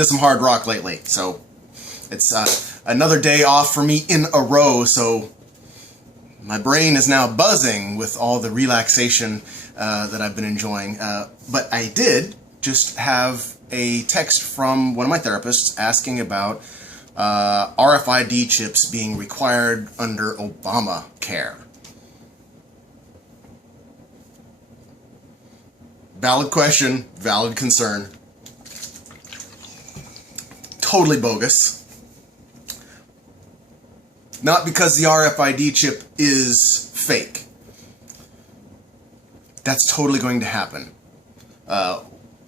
into some hard rock lately, so it's another day off for me in a row, so my brain is now buzzing with all the relaxation that I've been enjoying. But I did just have a text from one of my therapists asking about RFID chips being required under Obamacare. Valid question, valid concern. Totally bogus. Not because the RFID chip is fake. That's totally going to happen.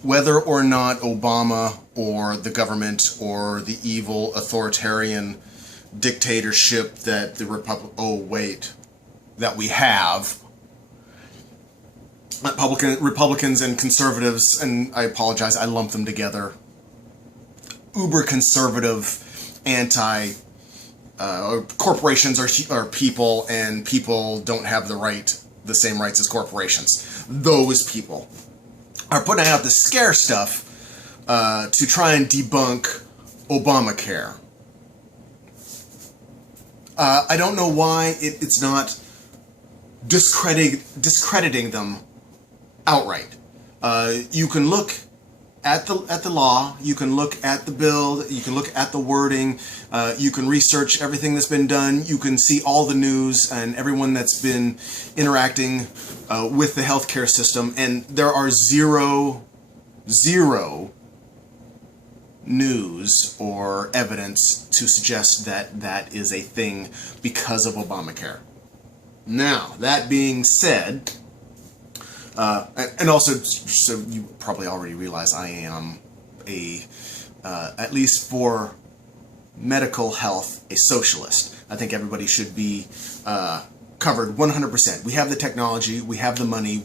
Whether or not Obama or the government or the evil authoritarian dictatorship that the that we have, Republicans and conservatives, and I apologize, I lump them together, uber conservative, corporations are people, and people don't have the same rights as corporations. Those people are putting out the scare stuff to try and debunk Obamacare. I don't know why it's not discrediting them outright. You can look at the law, you can look at the bill, you can look at the wording, you can research everything that's been done, you can see all the news and everyone that's been interacting with the healthcare system, and there are zero news or evidence to suggest that that is a thing because of Obamacare. Now, that being said, and also, so you probably already realize I am at least for medical health, a socialist. I think everybody should be covered 100%. We have the technology, we have the money,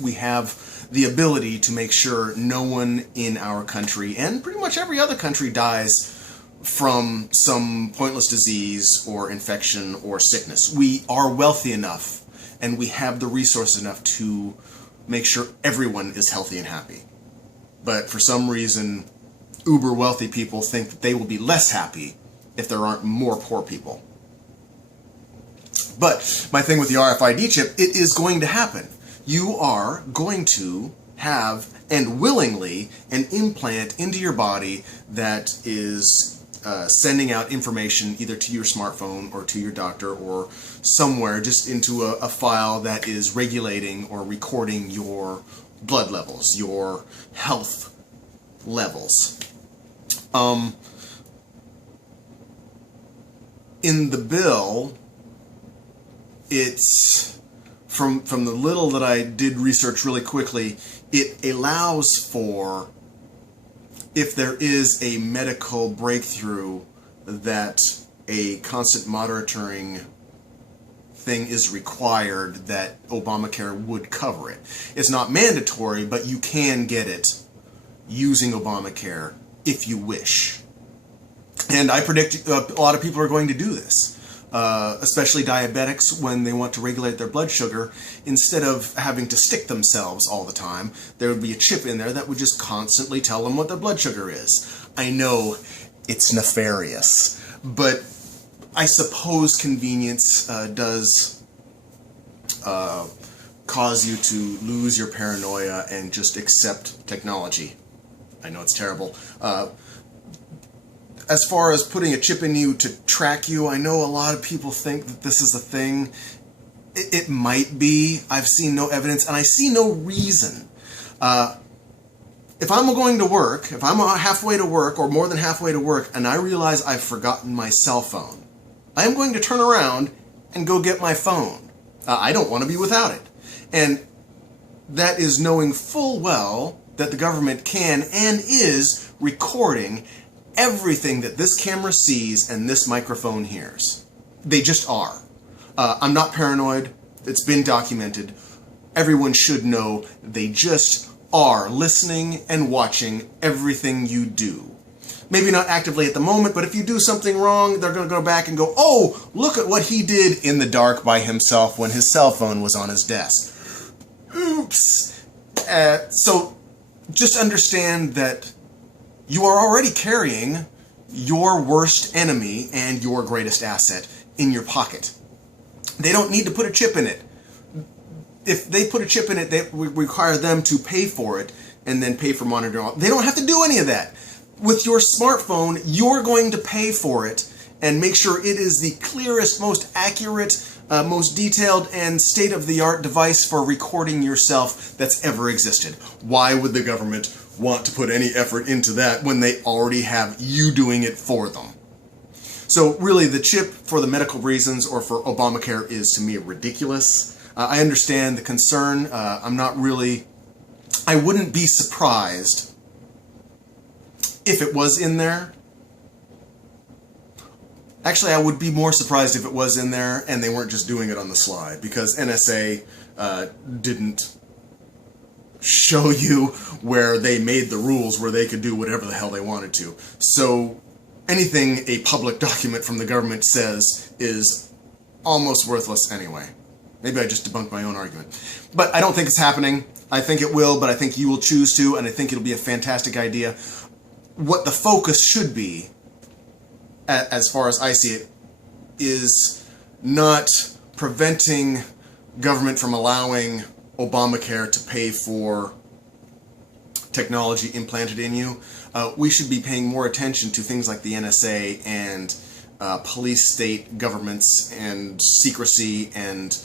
we have the ability to make sure no one in our country, and pretty much every other country, dies from some pointless disease or infection or sickness. We are wealthy enough and we have the resources enough to make sure everyone is healthy and happy. But for some reason, uber wealthy people think that they will be less happy if there aren't more poor people. But my thing with the RFID chip, it is going to happen. You are going to have, and willingly, an implant into your body that is sending out information either to your smartphone or to your doctor or somewhere, just into a file that is regulating or recording your blood levels, your health levels. In the bill, it's, from the little that I did research really quickly, it allows for, if there is a medical breakthrough, that a constant monitoring thing is required, that Obamacare would cover it. It's not mandatory, but you can get it using Obamacare if you wish. And I predict a lot of people are going to do this. Especially diabetics, when they want to regulate their blood sugar, instead of having to stick themselves all the time, there would be a chip in there that would just constantly tell them what their blood sugar is. I know it's nefarious, but I suppose convenience does cause you to lose your paranoia and just accept technology. I know it's terrible. As far as putting a chip in you to track you, I know a lot of people think that this is a thing. It might be. I've seen no evidence, and I see no reason. If I'm going to work, if I'm halfway to work, or more than halfway to work, and I realize I've forgotten my cell phone, I am going to turn around and go get my phone. I don't want to be without it. And that is knowing full well that the government can and is recording everything that this camera sees and this microphone hears. They just are. I'm not paranoid. It's been documented. Everyone should know they just are listening and watching everything you do. Maybe not actively at the moment, but if you do something wrong, they're going to go back and go, oh, look at what he did in the dark by himself when his cell phone was on his desk. Oops. So just understand that you are already carrying your worst enemy and your greatest asset in your pocket. They don't need to put a chip in it. If they put a chip in it, they require them to pay for it and then pay for monitoring. They don't have to do any of that. With your smartphone, you're going to pay for it and make sure it is the clearest, most accurate, most detailed, and state-of-the-art device for recording yourself that's ever existed. Why would the government want to put any effort into that when they already have you doing it for them? So really, the chip for the medical reasons or for Obamacare is, to me, ridiculous. I understand the concern. I wouldn't be surprised if it was in there. Actually, I would be more surprised if it was in there and they weren't just doing it on the slide, because NSA didn't show you where they made the rules where they could do whatever the hell they wanted to. So anything a public document from the government says is almost worthless anyway. Maybe I just debunked my own argument. But I don't think it's happening. I think it will, but I think you will choose to, and I think it'll be a fantastic idea. What the focus should be, as far as I see it, is not preventing government from allowing Obamacare to pay for technology implanted in you. We should be paying more attention to things like the NSA and police state governments and secrecy and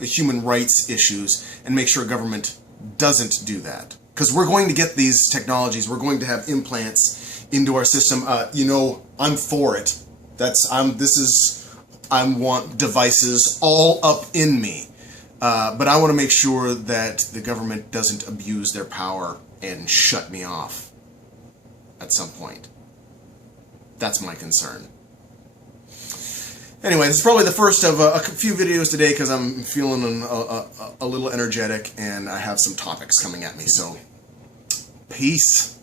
human rights issues, and make sure government doesn't do that. Because we're going to get these technologies, we're going to have implants into our system. I'm for it. I want devices all up in me. But I want to make sure that the government doesn't abuse their power and shut me off at some point. That's my concern. Anyway, this is probably the first of a few videos today because I'm feeling a little energetic and I have some topics coming at me. So, peace.